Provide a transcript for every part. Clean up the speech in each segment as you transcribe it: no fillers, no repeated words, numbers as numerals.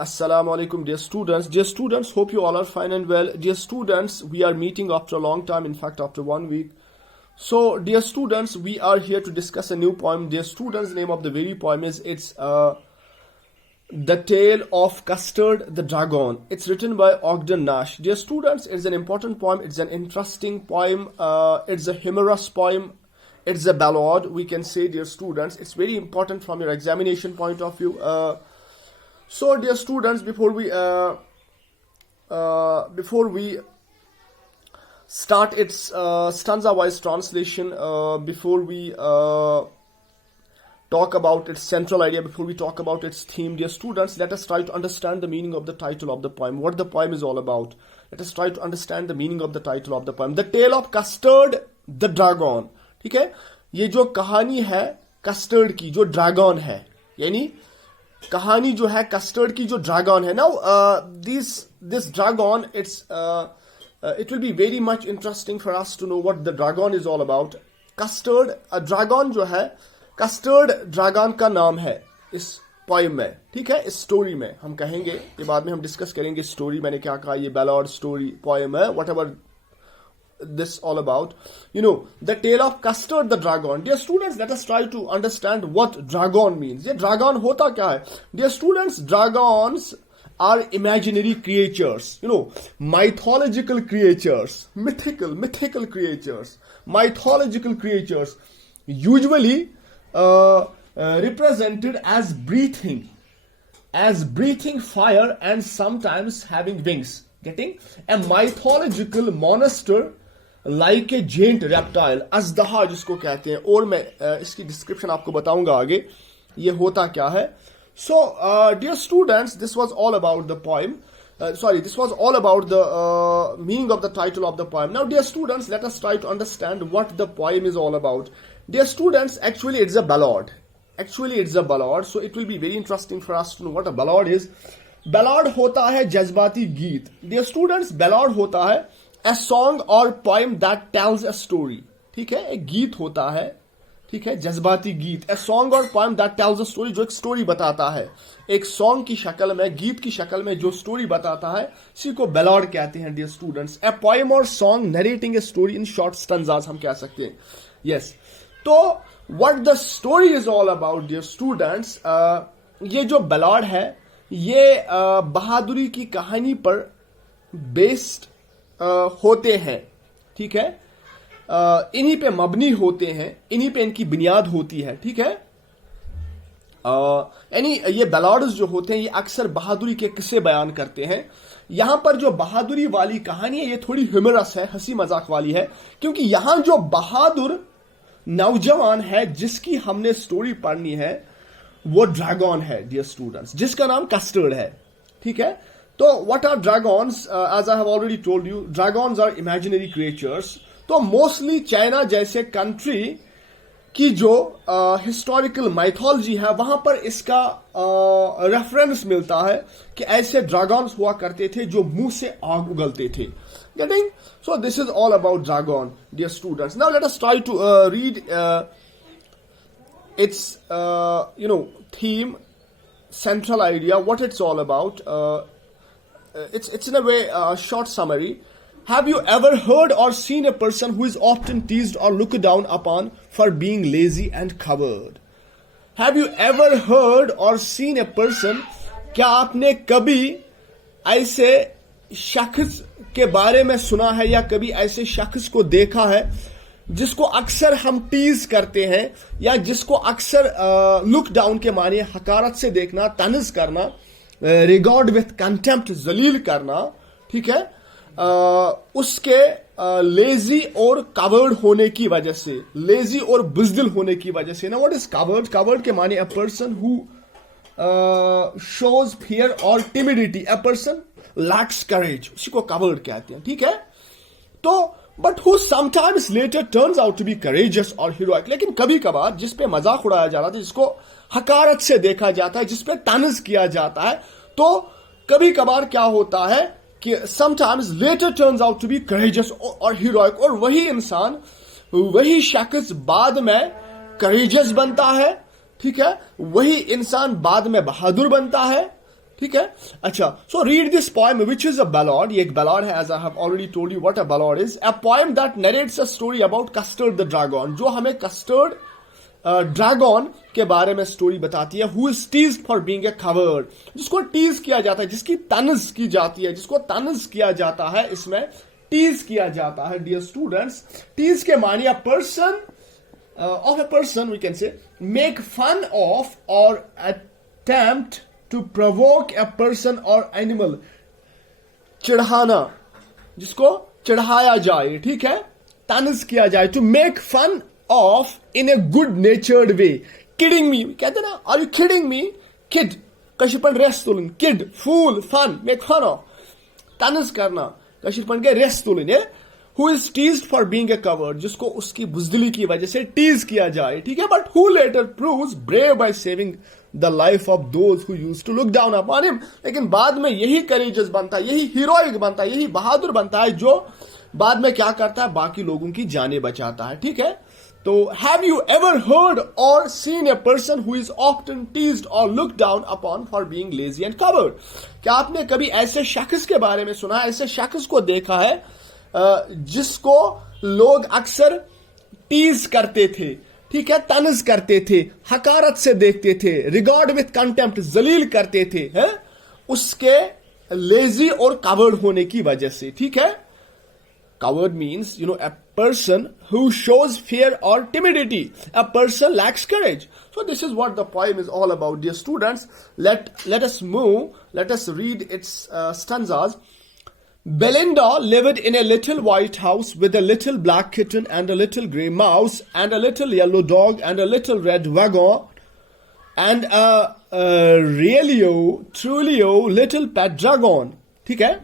Assalamu alaikum, dear students. Dear students, hope you all are fine and well. Dear students, we are meeting after a long time, in fact, after 1 week. So, dear students, we are here to discuss a new poem. Dear students, the name of the very poem is The Tale of Custard the Dragon. It's written by Ogden Nash. Dear students, it's an important poem. It's an interesting poem. It's a humorous poem. It's a ballad, we can say, dear students. It's very important from your examination point of view. So, dear students, before we start its stanza-wise translation, before we talk about its central idea, before we talk about its theme, dear students, let us try to understand the meaning of the title of the poem, what the poem is all about. Let us try to understand the meaning of the title of the poem. The Tale of Custard the Dragon. ठीक है, ये जो कहानी है custard की, जो dragon है, यानी कहानी जो है कस्टर्ड की जो ड्रैगन है. Now this dragon, it will be very much interesting for us to know what the dragon is all about. Custard dragon जो है, कस्टर्ड ड्रैगन का नाम है इस पोएम में. ठीक है, इस स्टोरी में हम कहेंगे, ये बाद में हम डिस्कस करेंगे. स्टोरी मैंने क्या कहा, ये बैलॉड स्टोरी पोएम है, what ever this all about. You know, the tale of Custard the Dragon. Dear students, let us try to understand what dragon means. ये dragon होता क्या है? Dear students, dragons are imaginary creatures. You know, mythological creatures, mythical creatures, mythological creatures, usually represented as breathing fire and sometimes having wings. Getting a mythological monster like a giant reptile, अजदहा जिसको कहते हैं, और मैं इसकी description आपको बताऊंगा आगे ये होता क्या है. So, dear students, this was all about the poem. This was all about the meaning of the title of the poem. Now, dear students, let us try to understand what the poem is all about. Dear students, actually it's a ballad. So it will be very interesting for us to know what a ballad is. Ballad होता है जज्बाती गीत. Dear students, ballad होता है a song और poem that tells a story. ठीक है, एक गीत होता है, ठीक है, जज्बाती गीत. ए सॉन्ग और poem that tells a story, जो एक स्टोरी बताता है, एक सॉन्ग की शक्ल में, गीत की शक्ल में जो स्टोरी बताता है, इसी को बैलाड कहते हैं. डियर स्टूडेंट्स, ए पोएम और song narrating a story in short stanzas हम कह सकते हैं. यस, तो what the story is all about, dear students, ये जो बैलाड है ये बहादुरी की कहानी पर बेस्ड होते हैं. ठीक है, इन्हीं पे मबनी होते हैं, इन्हीं पे इनकी बुनियाद होती है. ठीक है, यानी ये बैलाड्स जो होते हैं ये अक्सर बहादुरी के किस्से बयान करते हैं. यहां पर जो बहादुरी वाली कहानी है ये थोड़ी ह्यूमरस है, हंसी मजाक वाली है, क्योंकि यहां जो बहादुर नौजवान है जिसकी हमने स्टोरी पढ़नी है वो ड्रैगन है. डियर स्टूडेंट्स, जिसका नाम कस्टर्ड है. ठीक है, तो what are dragons? As I have already told you, dragons are imaginary creatures. तो मोस्टली चाइना जैसे कंट्री की जो हिस्टोरिकल माइथोलॉजी है वहां पर इसका रेफरेंस मिलता है कि ऐसे ड्रैगन्स हुआ करते थे जो मुंह से आग उगलते थे. Getting? So this is all about dragon, dear students. Now let us try to read its theme, central idea, what it's all about. It's in a way a short summary. Have you ever heard or seen a person who is often teased or looked down upon for being lazy and coward? Have you ever heard or seen a person, क्या आपने कभी ऐसे शख्स के बारे में सुना है या कभी ऐसे शख्स को देखा है जिसको अक्सर हम टीज करते हैं या जिसको अक्सर लुक डाउन के माने हकारत से देखना, तनज करना, रिगार्ड विथ कंटेम्प्ट, जलील करना. ठीक है, उसके लेजी और कावर्ड होने की वजह से, लेजी और बुजदिल होने की वजह से. ना, व्हाट इज कावर्ड? कावर्ड के माने a person who shows fear और timidity, a person lacks courage, उसी को कावर्ड कहते हैं. ठीक है, तो but who sometimes later turns out to be courageous और हीरोइक. लेकिन कभी कभार जिस पे मजाक उड़ाया जा रहा था, जिसको हकारत से देखा जाता है, जिस पे तनज किया जाता है, तो कभी कभार क्या होता है कि sometimes later turns out to be courageous और हीरोइक, और वही इंसान, वही शख्स बाद में करेजियस बनता है. ठीक है, वही इंसान बाद में बहादुर बनता है. ठीक है। अच्छा, so read this poem which is a ballad, ये एक बैलाड है, as I have already told you what a ballad is, a poem that narrates a story about Custard the dragon, जो हमें कस्टर्ड ड्रैगन के बारे में story बताती है, who is teased for being a covered, जिसको tease किया जाता है, जिसकी तनज की जाती है, जिसको तनज किया जाता है, इसमें टीज किया जाता है। डियर स्टूडेंट्स, टीज के मानिए person of a person, we can say, make fun of or attempt to provoke a person or animal, चिढ़ाना, जिसको चिढ़ाया जाए, ठीक है, तनज किया जाए, to make fun of in a good natured way, kidding me, कहते ना, are you kidding me, kid, कशिपन रेस तुलन, kid, fool, fun, make fun of, तनज करना, कशिपन के रेस तुलन है, who is teased for being a coward, जिसको उसकी बुजदिली की वजह से टीज किया जाए, ठीक है, but who later proves brave by saving the life of those who used to look down upon him, लेकिन बाद में यही courageous बनता है, यही heroic बनता है, यही बहादुर बनता है, जो बाद में क्या करता है, बाकी लोगों की जानें बचाता है, ठीक है। तो have you ever heard or seen a person who is often teased or looked down upon for being lazy and coward, क्या आपने कभी ऐसे शख्स के बारे में सुना, ऐसे शख्स को देखा है जिसको लोग अक्सर टीज करते थे, ठीक है, तनज करते थे, हकारत से देखते थे, रिगार्ड विथ कंटेम्प्ट, जलील करते थे, है, उसके लेजी और कवर्ड होने की वजह से, ठीक है। Covered means a person who shows fear or timidity, a person lacks courage. So this is what the poem is all about, dear students. Let us move, let us read its stanzas. Belinda lived in a little white house with a little black kitten and a little grey mouse and a little yellow dog and a little red wagon and a truly little pet dragon. ठीक है?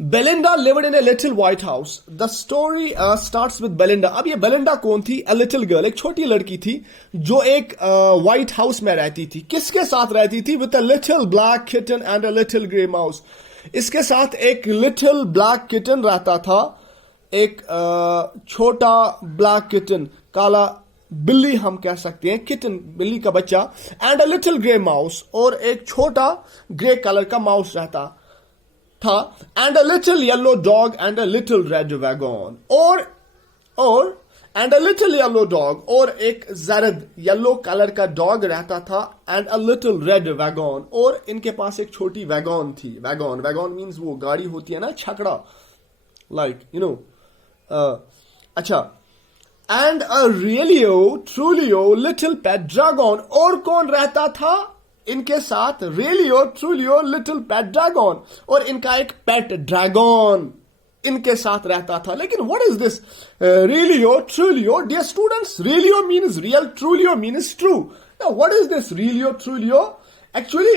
Belinda lived in a little white house. The story starts with Belinda. अब ये Belinda कौन थी? A little girl, एक छोटी लड़की थी जो एक white house में रहती थी. किसके साथ रहती थी? With a little black kitten and a little grey mouse. इसके साथ एक लिटिल ब्लैक किटन रहता था, एक छोटा ब्लैक किटन, काला बिल्ली हम कह सकते हैं, किटन बिल्ली का बच्चा, and a little grey mouse, और एक छोटा ग्रे कलर का माउस रहता था, and a little yellow dog and a little red wagon, और and a little yellow dog, और एक जरद येलो कलर का डॉग रहता था, and a little red wagon, और इनके पास एक छोटी वैगन थी। वैगन मीन्स वो गाड़ी होती है ना, छकड़ा, लाइक अच्छा, and a रियलियो ट्रूलियो little pet dragon, और कौन रहता था इनके साथ? रियलियो ट्रूलियो लिटिल पेट ड्रैगन, और इनका एक पेट ड्रैगन इनके साथ रहता था। लेकिन what is this realio trulio? Dear students, realio means real, trulio means true. What is this realio trulio? Actually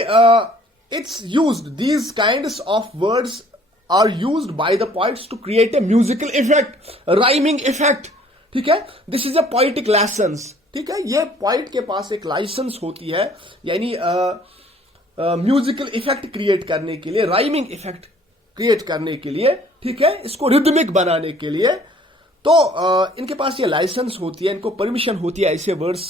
it's used, these kinds of words are used by the poets to create a musical effect, rhyming effect, ठीक है। This is a poetic licence, ठीक है, ये poet के पास एक licence होती है, यानी म्यूजिकल इफेक्ट क्रिएट करने के लिए, राइमिंग इफेक्ट क्रिएट करने के लिए, ठीक है, इसको रिदमिक बनाने के लिए। तो इनके पास ये लाइसेंस होती है, इनको परमिशन होती है ऐसे वर्ड्स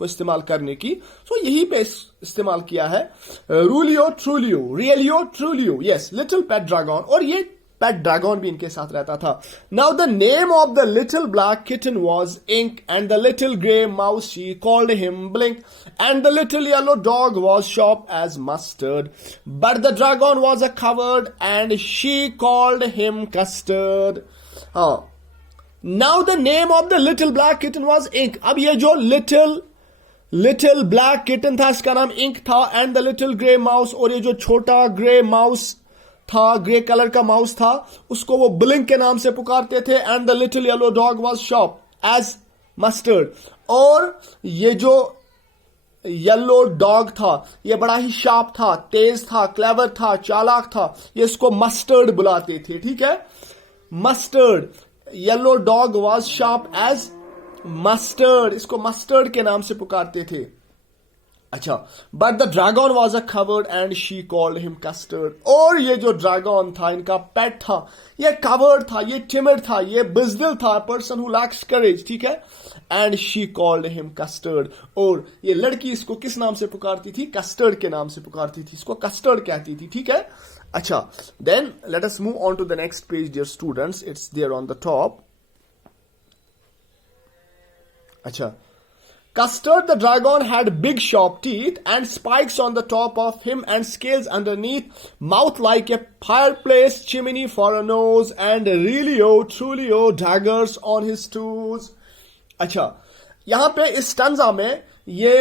को इस्तेमाल करने की। सो यही पे इस्तेमाल किया है, rulio trulio, realio trulio, yes, little pet dragon, और ये पेट ड्रैगन भी इनके साथ रहता था। Now the name of the little black kitten was ink and the little grey mouse she called him blink and the little yellow dog was sharp as mustard but the dragon was a coward and she called him custard. हाँ, now the name of the little black kitten was ink. अब ये जो little black kitten था, इसका नाम Ink था, and the little grey mouse, और ये जो छोटा ग्रे माउस था, ग्रे कलर का माउस था, उसको वो ब्लिंक के नाम से पुकारते थे, and the little yellow dog was sharp as Mustard, और ये जो येलो डॉग था ये बड़ा ही शार्प था, तेज था, क्लेवर था, चालाक था, ये इसको मस्टर्ड बुलाते थे, ठीक है, Mustard. Yellow dog was sharp as Mustard, इसको मस्टर्ड के नाम से पुकारते थे। अच्छा, but the dragon was a coward and she called him Custard. और ये जो ड्रैगन था, इनका पेट था, ये कवर्ड था, ये टिमिड था, ये बुजदिल था, पर्सन हु लैक्स करेज, ठीक है। And she called him Custard, और ये लड़की इसको किस नाम से पुकारती थी? कस्टर्ड के नाम से पुकारती थी, इसको कस्टर्ड कहती थी, ठीक है। अच्छा, then let us move on to the next page dear students, it's there on the top. अच्छा, Custard the dragon had big sharp teeth and spikes on the top of him and scales underneath, mouth like a fireplace chimney for a nose, and Relio Trulio daggers on his toes. अच्छा, यहां पे इस stanza में ये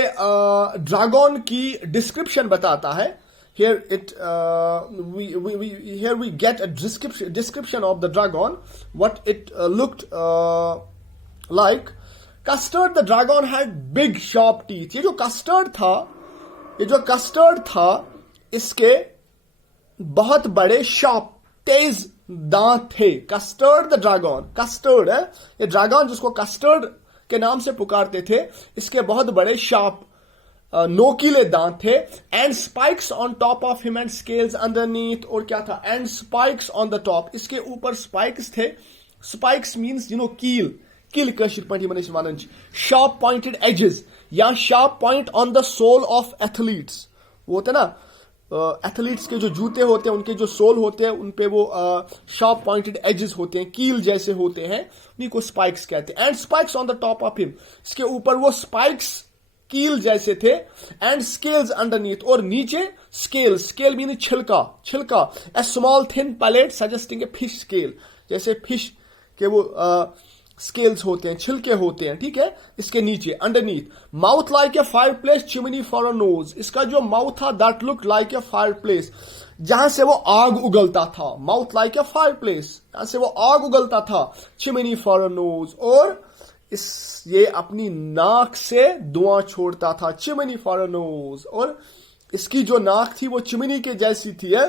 dragon की description बताता है। Here we get a description of the dragon, what it looked like. Custard the dragon had big sharp teeth. ये जो कस्टर्ड था, इसके बहुत बड़े शार्प तेज दांत थे। कस्टर्ड द ड्रैगन, कस्टर्ड है ये ड्रैगन जिसको कस्टर्ड के नाम से पुकारते थे, इसके बहुत बड़े शार्प नोकीले दांत थे। And spikes on top of him and scales underneath, और क्या था? And spikes on the top, इसके ऊपर स्पाइक्स थे। स्पाइक्स मीन्स कील, किल कशिर पाटी मने वनान शार्प पॉइंटेड एजेस या sharp point on the sole of athletes. वो होते ना एथलीट्स के जो जूते होते हैं, उनके जो सोल होते हैं, उन पे वो शार्प पॉइंटेड एजेस होते हैं, कील जैसे होते हैं, उन्हीं को स्पाइक्स कहते हैं। And spikes on the top of him, इसके ऊपर वो स्पाइक्स कील जैसे थे। एंड स्केल्स अंडरनीथ, और नीचे स्केल, स्केल मीन छिलका। A small thin pallet suggesting a fish scale, जैसे फिश के वो स्केल्स होते हैं, छिलके होते हैं, ठीक है। इसके नीचे underneath, mouth like a fire place chimney for a knows, इसका जो माउथ था that look like a fire place, जहां से वो आग उगलता था। Mouth like a fire place, जहां से वो आग उगलता था। चिमनी फॉर अ नोज, और ये अपनी नाक से धुआं छोड़ता था। चिमनी फॉर अ नोज, और इसकी जो नाक थी वो चिमनी के जैसी थी है।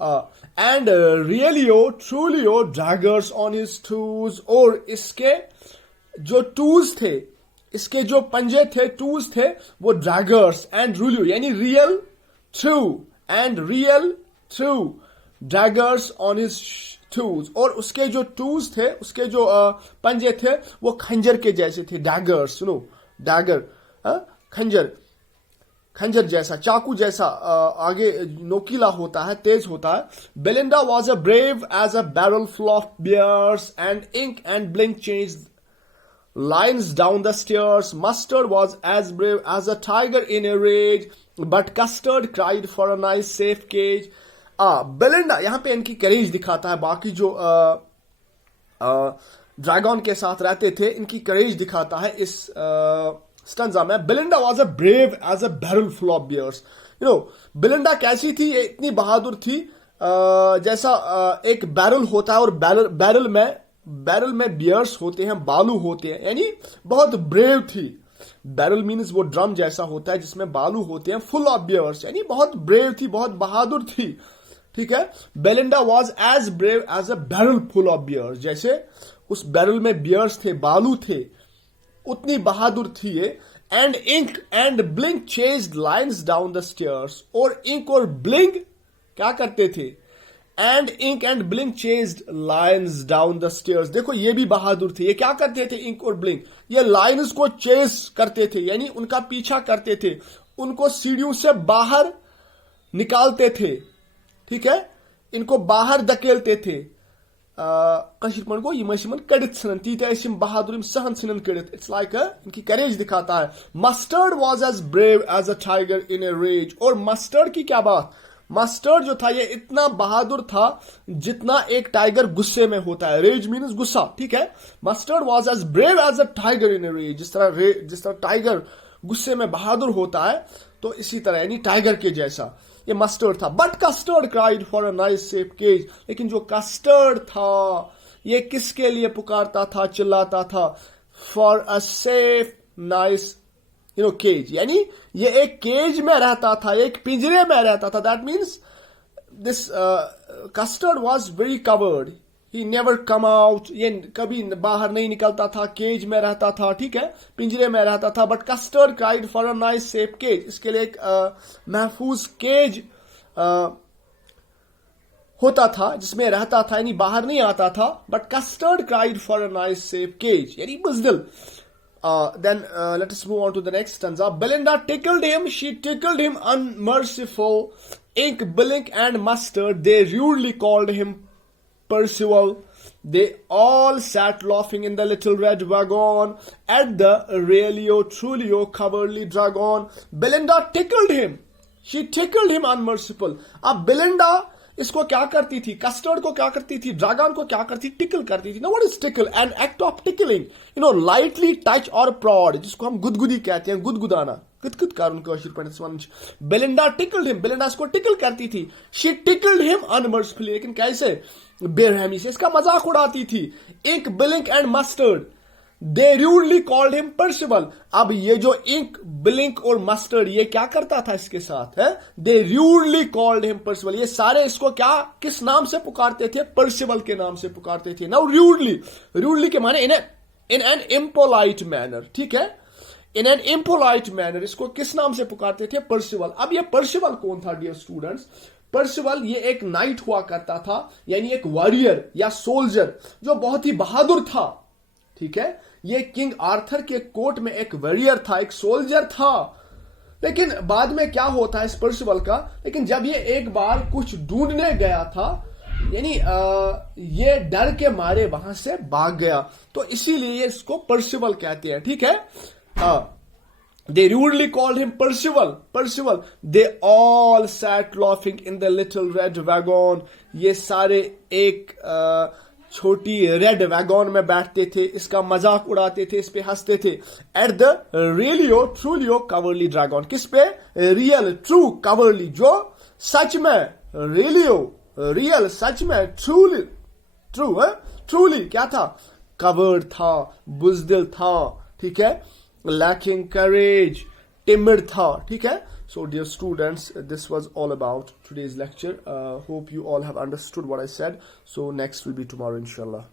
And realio trulio daggers on his toes, और इसके जो टूज थे, इसके जो पंजे थे, टूज थे, वो ड्रैगर्स। एंड रूलियो यानी real true, and real true daggers on his toes, और उसके जो टूज थे, उसके जो पंजे थे, वो खंजर के जैसे थे। डैगर्स, सुनो, डैगर खंजर जैसा, चाकू जैसा, आगे नोकीला होता है, तेज होता है। Belinda was a brave as a barrel full of bears, and Ink and Blink change lines down the stairs. Mustard was as brave as a tiger in a rage, but Custard cried for a nice safe cage. Belinda यहां पे इनकी courage दिखाता है। बाकी जो dragon के साथ रहते थे, इनकी करेज दिखाता है इस स्टंजा में। Belinda was a brave as a barrel full of bears. Belinda कैसी थी? ये इतनी बहादुर थी जैसा एक बैरल होता है, और बैरल में बियर्स होते हैं, बालू होते हैं, यानी बहुत ब्रेव थी। बैरल मीन्स वो ड्रम जैसा होता है जिसमें बालू होते हैं। फुल ऑफ बियर्स यानी बहुत ब्रेव थी, बहुत बहादुर थी, ठीक है। Belinda was as brave as a barrel full of bears, जैसे उस बैरल में बियर्स थे, बालू थे, उतनी बहादुर थी ये। And Ink and Blink chased lines down the stairs, और इंक और ब्लिंक क्या करते थे? And Ink and Blink chased lines down the stairs. देखो ये भी बहादुर थे। ये क्या करते थे? इंक और ब्लिंक ये लाइन्स को चेज करते थे, यानी उनका पीछा करते थे, उनको सीढ़ियों से बाहर निकालते थे, ठीक है, इनको बाहर धकेलते थे। को यमन कड़ित सन तीत बहादुर सहन सन कड़ित। इट्स लाइक इनकी करेज दिखाता है। Mustard was as brave as a tiger in a rage, और मस्टर्ड की क्या बात, मस्टर्ड जो था ये इतना बहादुर था जितना एक टाइगर गुस्से में होता है। रेज मीन्स गुस्सा, ठीक है। Mustard was as brave as a tiger in a rage, जिस तरह टाइगर गुस्से में बहादुर होता है, तो इसी तरह यानी टाइगर के जैसा ये मस्टर्ड था। But Custard cried for a nice safe cage, लेकिन जो कस्टर्ड था ये किसके लिए पुकारता था, चिल्लाता था? For a safe nice cage, यानी ये एक केज में रहता था, एक पिंजरे में रहता था। That means this custard was very covered, he never come out, ये कभी बाहर नहीं निकलता था, केज में रहता था, ठीक है, पिंजरे में रहता था. But Custard cried for a nice safe cage, इसके लिए एक महफूज केज होता था जिसमें रहता था, यानी बाहर नहीं आता था. But Custard cried for a nice safe cage, यानी बुजदिल. Then let us move on to the next stanza. Belinda tickled him, she tickled him unmerciful. Ink, Blink and Mustard, they rudely called him Percival. They all sat laughing in the little red wagon at the Aurelio Trulio cowardly dragon. Belinda tickled him. She tickled him unmerciful. अब Belinda इसको क्या करती थी, custard को क्या करती थी, dragon को क्या करती, टिकल करती थी. Know what is tackle? An act of tickling, you know, lightly touch और प्रॉड, जिसको हम गुदगुदी कहते हैं, गुदगुदाना, कुद कर उनको अशीर पर. बेलिंडा टिकल्ड हिम, बेलिंडा इसको टिकल करती थी. शी टिकल्ड हिम अनमर्सिफुली, लेकिन कैसे, बेरहमी से इसका मजाक उड़ाती थी. Ink, Blink and Mustard, they rudely called him Percival. अब ये जो इंक, ब्लिंक और मस्टर्ड, ये क्या करता था इसके साथ, है, दे रूडली कॉल्ड हिम पर्सिवल, ये सारे इसको क्या, किस नाम से पुकारते थे, पर्सिवल के नाम से पुकारते थे. नाउ रूडली, रूडली के माने इन एन इम्पोलाइट मैनर, ठीक है, इन एन इम्पोलाइट मैनर, इसको किस नाम से पुकारते थे, पर्सिवल. अब ये पर्सिवल कौन था डियर स्टूडेंट्स? पर्सिवल ये एक नाइट हुआ करता था, यानी एक वॉरियर या सोल्जर जो बहुत ही बहादुर था, ठीक है. ये किंग आर्थर के कोर्ट में एक वॉरियर था, एक सोल्जर था. लेकिन बाद में क्या होता है इस पर्सिवल का, लेकिन जब ये एक बार कुछ ढूंढने गया था, यानी ये डर के मारे वहां से भाग गया, तो इसीलिए इसको पर्सिवल कहते हैं, ठीक है. They rudely called him Percival. Percival. They all sat laughing in the little red wagon. ये सारे एक छोटी रेड वैगन में बैठते थे, इसका मजाक उड़ाते थे, इस पे हंसते थे. At the realio trulio cowardly dragon, किस पे, रियल, ट्रू, कवर्ली, जो सच में, रियलियो, रियल, सच में, ट्रूली, ट्रू है, ट्रूली क्या था, कवर्ड था, बुजदिल था, ठीक है, lacking courage, timid था, ठीक है. So dear students, this was all about today's lecture. Hope you all have understood what I said. So next will be tomorrow inshallah.